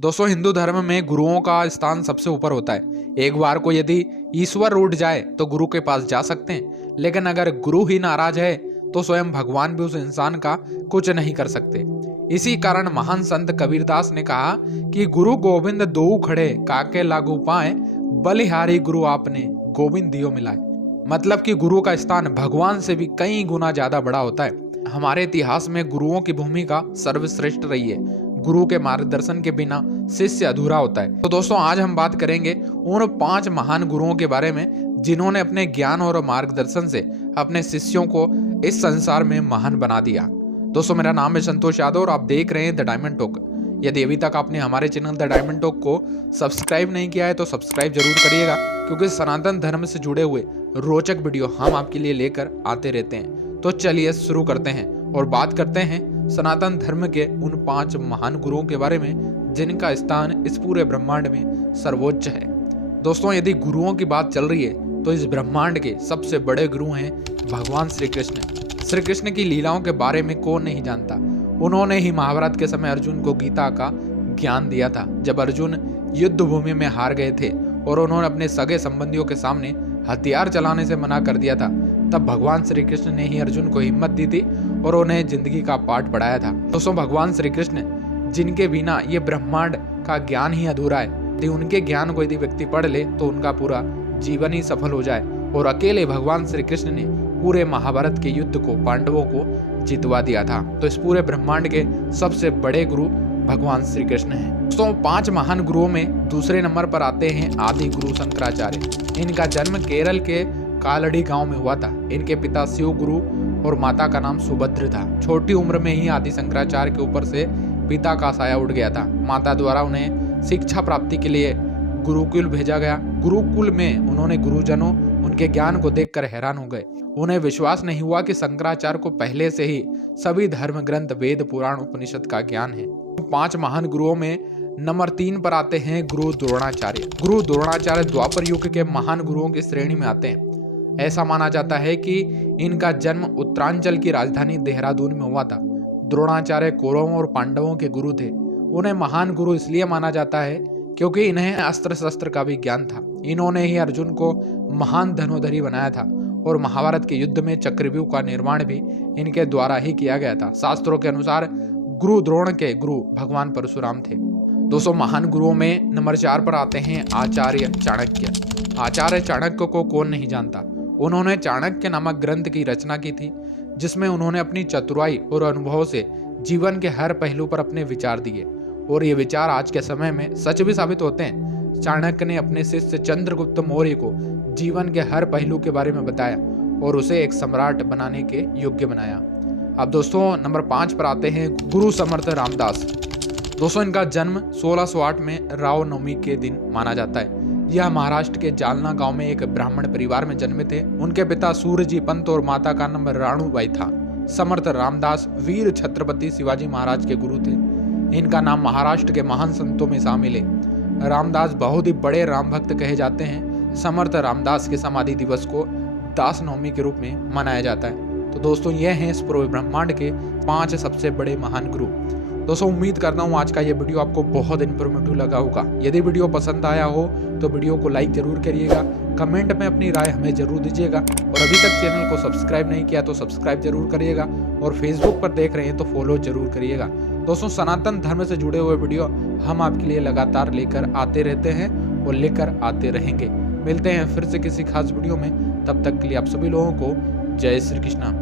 दोस्तों, हिंदू धर्म में गुरुओं का स्थान सबसे ऊपर होता है। एक बार को यदि ईश्वर रूठ जाए तो गुरु के पास जा सकते हैं, लेकिन अगर गुरु ही नाराज है तो स्वयं भगवान भी उस इंसान का कुछ नहीं कर सकते। इसी कारण महान संत कबीरदास ने कहा कि गुरु गोविंद दोऊ खड़े काके लागू पाए, बलिहारी गुरु आपने गोविंद दियो मिलाए। मतलब कि गुरु का स्थान भगवान से भी कई गुना ज्यादा बड़ा होता है। हमारे इतिहास में गुरुओं की भूमिका सर्वश्रेष्ठ रही है। गुरु के मार्गदर्शन के बिना शिष्य अधूरा होता है। तो दोस्तों, आज हम बात करेंगे उन 5 महान गुरुओं के बारे में जिन्होंने अपने ज्ञान और मार्गदर्शन से अपने शिष्यों को इस संसार में महान बना दिया। दोस्तों, मेरा नाम है संतोष यादव और आप देख रहे हैं द डायमंड टॉक। यदि अभी तक आपने हमारे चैनल द डायमंड टॉक को सब्सक्राइब नहीं किया है तो सब्सक्राइब जरूर करिएगा, क्योंकि सनातन धर्म से जुड़े हुए रोचक वीडियो हम आपके लिए लेकर आते रहते हैं। तो चलिए शुरू करते हैं और बात करते हैं सनातन धर्म के उन 5 महान गुरुओं के बारे में जिनका स्थान इस पूरे ब्रह्मांड में सर्वोच्च है। दोस्तों, यदि गुरुओं की बात चल रही है तो इस ब्रह्मांड के सबसे बड़े गुरु हैं भगवान श्री कृष्ण। श्री कृष्ण की लीलाओं के बारे में कौन नहीं जानता। उन्होंने ही महाभारत के समय अर्जुन को गीता का ज्ञान दिया था। जब अर्जुन युद्ध भूमि में हार गए थे और उन्होंने अपने सगे संबंधियों के सामने हथियार चलाने से मना कर दिया था, तब भगवान श्री कृष्ण ने ही अर्जुन को हिम्मत दी थी और उन्हें जिंदगी का पाठ पढ़ाया था। दोस्तों, भगवान श्री कृष्ण जिनके बिना ये ब्रह्मांड का ज्ञान ही अधूरा है। यदि उनके ज्ञान को यदि व्यक्ति पढ़ ले तो उनका पूरा जीवन ही सफल हो जाए। और अकेले भगवान श्री कृष्ण ने पूरे महाभारत के युद्ध को पांडवों को जितवा दिया था। तो इस पूरे ब्रह्मांड के सबसे बड़े गुरु भगवान श्री कृष्ण हैं। दोस्तों, 5 महान गुरुओं में दूसरे नंबर पर आते हैं आदि गुरु शंकराचार्य। इनका जन्म केरल के कालड़ी गांव में हुआ था। इनके पिता शिव गुरु और माता का नाम सुभद्र था। छोटी उम्र में ही आदि शंकराचार्य के ऊपर से पिता का साया उठ गया था। माता द्वारा उन्हें शिक्षा प्राप्ति के लिए गुरुकुल भेजा गया। गुरुकुल में उन्होंने गुरुजनों उनके ज्ञान को देखकर हैरान हो गए। उन्हें विश्वास नहीं हुआ कि शंकराचार्य को पहले से ही सभी धर्म ग्रंथ, वेद, पुराण, उपनिषद का ज्ञान है। 5 महान गुरुओं में नंबर 3 पर आते हैं गुरु द्रोणाचार्य। गुरु द्रोणाचार्य द्वापर युग के महान गुरुओं की श्रेणी में आते हैं। ऐसा माना जाता है कि इनका जन्म उत्तरांचल की राजधानी देहरादून में हुआ था। द्रोणाचार्य कौरवों और पांडवों के गुरु थे। उन्हें महान गुरु इसलिए माना जाता है क्योंकि इन्हें अस्त्र शस्त्र का भी ज्ञान था। इन्होंने ही अर्जुन को महान धनुर्धरी बनाया था और महाभारत के युद्ध में चक्रव्यूह का निर्माण भी इनके द्वारा ही किया गया था। शास्त्रों के अनुसार गुरु द्रोण के गुरु भगवान परशुराम थे। दोस्तों, महान गुरुओं में नंबर 4 पर आते हैं आचार्य चाणक्य। आचार्य चाणक्य को कौन नहीं जानता। उन्होंने चाणक्य नामक ग्रंथ की रचना की थी, जिसमें उन्होंने अपनी चतुराई और अनुभव से जीवन के हर पहलू पर अपने विचार दिए और ये विचार आज के समय में सच भी साबित होते हैं। चाणक्य ने अपने शिष्य चंद्रगुप्त मौर्य को जीवन के हर पहलू के बारे में बताया और उसे एक सम्राट बनाने के योग्य बनाया। अब दोस्तों, नंबर 5 पर आते हैं गुरु समर्थ रामदास। दोस्तों, इनका जन्म 1608 में रामनवमी के दिन माना जाता है। यह महाराष्ट्र के जालना गांव में एक ब्राह्मण परिवार में जन्मे थे। उनके पिता सूर्यजी पंत और माता का नाम राणूबाई था। समर्थ रामदास वीर छत्रपति शिवाजी महाराज के गुरु थे। इनका नाम महाराष्ट्र के महान संतों में शामिल है। रामदास बहुत ही बड़े राम भक्त कहे जाते हैं। समर्थ रामदास के समाधि दिवस को दास नवमी के रूप में मनाया जाता है। तो दोस्तों, यह हैं इस पूरे ब्रह्मांड के 5 सबसे बड़े महान गुरु। दोस्तों, उम्मीद करता हूँ आज का ये वीडियो आपको बहुत इन्फॉर्मेटिव लगा होगा। यदि वीडियो पसंद आया हो तो वीडियो को लाइक जरूर करिएगा, कमेंट में अपनी राय हमें जरूर दीजिएगा और अभी तक चैनल को सब्सक्राइब नहीं किया तो सब्सक्राइब जरूर करिएगा और फेसबुक पर देख रहे हैं तो फॉलो जरूर करिएगा। दोस्तों, सनातन धर्म से जुड़े हुए वीडियो हम आपके लिए लगातार लेकर आते रहते हैं और लेकर आते रहेंगे। मिलते हैं फिर से किसी खास वीडियो में। तब तक के लिए आप सभी लोगों को जय श्री कृष्णा।